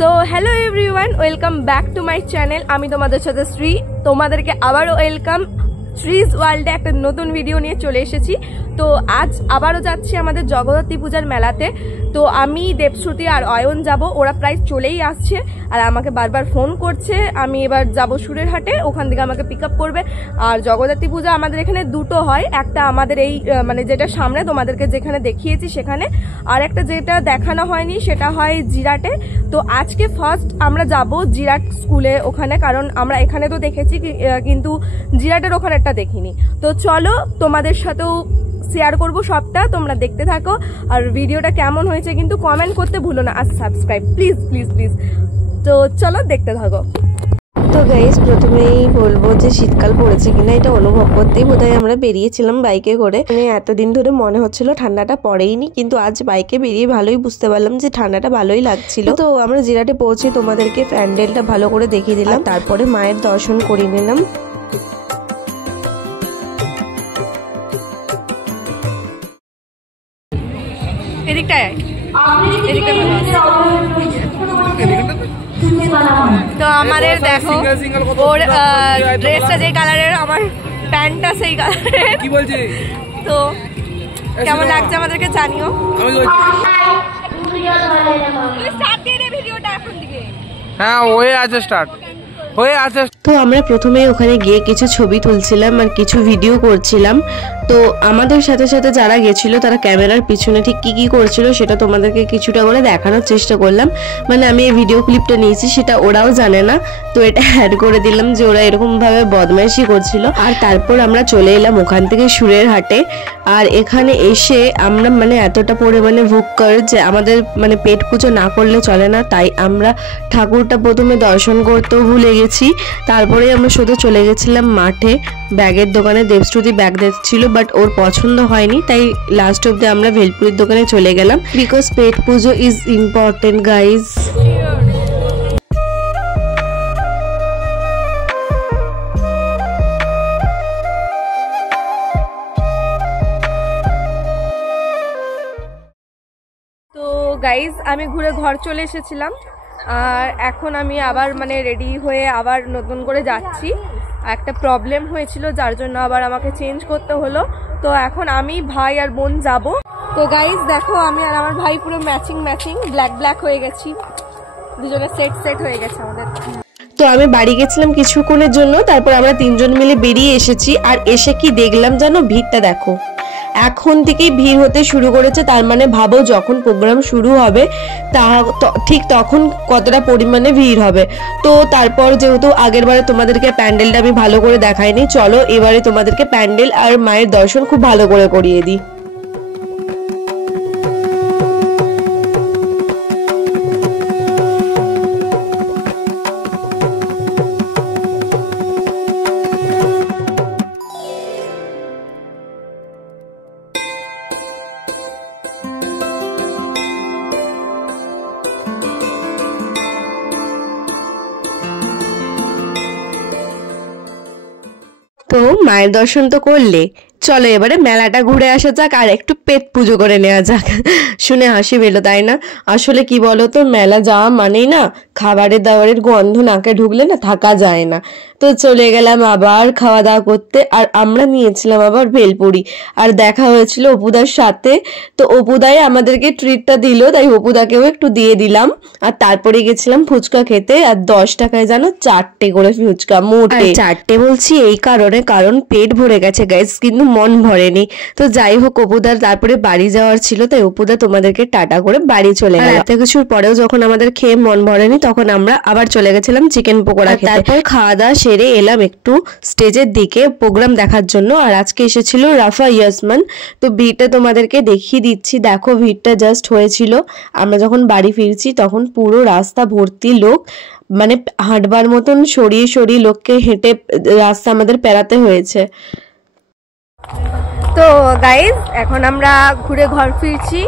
So hello everyone, welcome back to my channel. আমি তোমাদের সাথে শ্রী, তোমাদেরকে আবারও ওয়েলকাম। শ্রীজ ওয়ার্ল্ডে একটা নতুন ভিডিও নিয়ে চলে এসেছি। তো আজ আবারও যাচ্ছি আমাদের জগদ্ধাত্রী পূজার মেলাতে। তো আমি, দেবশ্রুতি আর অয়ন যাব, ওরা প্রায় চলেই আসছে আর আমাকে বারবার ফোন করছে। আমি এবার যাব সুরেরহাটে, ওখান থেকে আমাকে পিক আপ করবে। আর জগদ্ধাত্রী পূজা আমাদের এখানে দুটো হয়, একটা আমাদের এই মানে যেটা সামনে তোমাদেরকে যেখানে দেখিয়েছি সেখানে, আর একটা যেটা দেখানো হয়নি সেটা হয় জিরাটে। তো আজকে ফার্স্ট আমরা যাব জিরাট স্কুলে ওখানে, কারণ আমরা এখানে তো দেখেছি কিন্তু জিরাটের ওখানে একটা দেখিনি। তো চলো তোমাদের সাথেও শেয়ার করব সবটা, তোমরা দেখতে থাকো। আর ভিডিওটা কেমন হয়েছে কিন্তু কমেন্ট করতে ভুলো না, আর সাবস্ক্রাইব প্লিজ প্লিজ প্লিজ। তো চলো দেখতে থাকো। তো গাইস, প্রথমেই বলবো যে শীতকাল পড়েছে কিনা এটা অনুভব করতেই বোধহয় আমরা বেরিয়েছিলাম বাইকে করে। মানে এতদিন ধরে মনে হচ্ছিল ঠান্ডাটা পড়েইনি, কিন্তু আজ বাইকে বেরিয়ে ভালোই বুঝতে পারলাম যে ঠান্ডাটা ভালোই লাগছিল। তো আমরা জিরাটে পৌঁছে তোমাদেরকে প্যান্ডেলটা ভালো করে দেখিয়ে দিলাম, তারপরে মায়ের দর্শন করে নিলাম। তো আমাদের দেখো, ওর ড্রেসটা যে কালারের, আমার প্যান্টটা সেই কালারের। কি বলছি? তো কেমন লাগছে আমাদেরকে জানিও। হ্যাঁ, হয়ে আছে, স্টার্ট হয়ে আছে। তো আমরা প্রথমে ওখানে গিয়ে কিছু ছবি তুলছিলাম আর কিছু ভিডিও করছিলাম। তো আমাদের সাথে সাথে যারা গেছিল তারা ক্যামেরার পিছনে ঠিক কি কি করছিল সেটা তোমাদেরকে কিছুটা করে দেখানোর চেষ্টা করলাম। মানে আমি এই ভিডিও ক্লিপটা নিয়েছি সেটা ওরাও জানে না, তো এটা অ্যাড করে দিলাম যে ওরা এরকম ভাবে বদমাইশি করছিল। আর তারপর আমরা চলে এলাম ওখান থেকে সুরেরহাটে। আর এখানে এসে আমরা মানে এতটা পরিমাণে ভোগ কর যে আমাদের মানে পেট পুজো না করলে চলে না, তাই আমরা ঠাকুরটা প্রথমে দর্শন করতেও ভুলে গেছি। তারপরে আমরা শুধু চলে গেছিলাম মাঠে ব্যাগের দোকানে। দেবশ্রুতি ব্যাগ দেখছিল বাট ওর পছন্দ হয়নি, তাই লাস্ট অব্দি আমরা ভেলপুরির দোকানে চলে গেলাম, because pet Puja is important guys. তো গাইজ, আমি ঘুরে ঘর চলে এসেছিলাম আর এখন আমি আবার মানে রেডি হয়ে আবার নতুন করে যাচ্ছি। একটা প্রবলেম হয়েছিল যার জন্য আবার আমাকে চেঞ্জ করতে হলো। তো এখন আমি, ভাই আর বোন যাব। তো গাইজ দেখো, আমি আর আমার ভাই পুরো ম্যাচিং ব্ল্যাক ব্ল্যাক হয়ে গেছি, দুজনে সেট হয়ে গেছে আমাদের। তো আমি বাড়ি গেছিলাম কিছুক্ষণের জন্য, তারপর আমরা তিনজন মিলে বেরিয়ে এসেছি। আর এসে কি দেখলাম জানো? ভিড়টা দেখো, এখন থেকেই ভিড় হতে শুরু করেছে। তার মানে ভাবো যখন প্রোগ্রাম শুরু হবে ঠিক তখন কতটা পরিমাণে ভিড় হবে। তো তারপর যেহেতু আগের বারে তোমাদেরকে প্যান্ডেলটা আমি ভালো করে দেখাইনি, চলো এবারে তোমাদেরকে প্যান্ডেল আর মায়ের দর্শন খুব ভালো করে করিয়ে দিই। তো মায়ের দর্শন তো করলে, চলো এবারে মেলাটা ঘুরে আসা যাক আর একটু পেট পুজো করে নেওয়া যাক। শুনে হাসি পেলো তাই না? আসলে কি বলতো, মেলা যাওয়া মানেই না খাবারের দাবারের গন্ধ নাকে ঢুকলে না থাকা যায় না। তো চলে গেলাম আবার খাওয়া দাওয়া করতে, আর আমরা নিয়েছিলাম আবার ভেলপুরি। আর দেখা হয়েছিল অপুদার সাথে, তো অপুদাই আমাদেরকে ট্রিটটা দিল, তাই অপুদাকেও একটু দিয়ে দিলাম। আর তারপরে গেছিলাম ফুচকা খেতে, আর 10 টাকায় জানো 4টে করে ফুচকা, মোটে 4টে বলছি এই কারণে কারণ পেট ভরে গেছে গাইস, কিন্তু মন ভরেনি। তো যাই হোক, অপুদার তারপরে বাড়ি যাওয়ার ছিল, তাই অপুদা তোমাদেরকে টাটা করে বাড়ি চলে গেল। এত কিছুর পরেও যখন আমাদের খেয়ে মন ভরেনি তখন আমরা আবার চলে গেছিলাম চিকেন পকোড়া খেতে। তারপর খাওয়া দাওয়া সেরে এলাম একটু স্টেজের দিকে প্রোগ্রাম দেখার জন্য। আর আজকে এসেছিল রাফা ইয়াসমান। তো ভিড়টা তোমাদেরকে দেখিয়ে দিচ্ছি, দেখো ভিড়টা জাস্ট হয়েছিল। আমরা যখন বাড়ি ফিরছি তখন পুরো রাস্তা ভর্তি লোক, মানে হাঁটবার মতন সরিয়ে লোককে হেঁটে রাস্তা আমাদের পেরাতে হয়েছে। তো গাইজ এখন আমরা ঘুরে ঘর ফিরছি,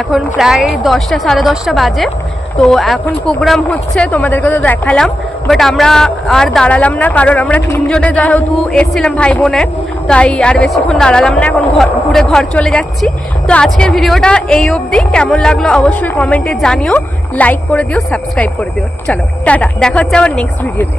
এখন প্রায় 10টা সাড়ে 10টা বাজে। তো এখন প্রোগ্রাম হচ্ছে, তোমাদেরকে তো দেখালাম, বাট আমরা আর দাঁড়ালাম না, কারণ আমরা 3 জনে যেহেতু এসেছিলাম ভাই বোনে, তাই আর বেশিক্ষণ দাঁড়ালাম না, এখন ঘুরে ঘর চলে যাচ্ছি। তো আজকের ভিডিওটা এই অবধি, কেমন লাগলো অবশ্যই কমেন্টে জানিও, লাইক করে দিও, সাবস্ক্রাইব করে দিও। চলো টাটা, দেখা হচ্ছে আবার নেক্সট ভিডিওতে।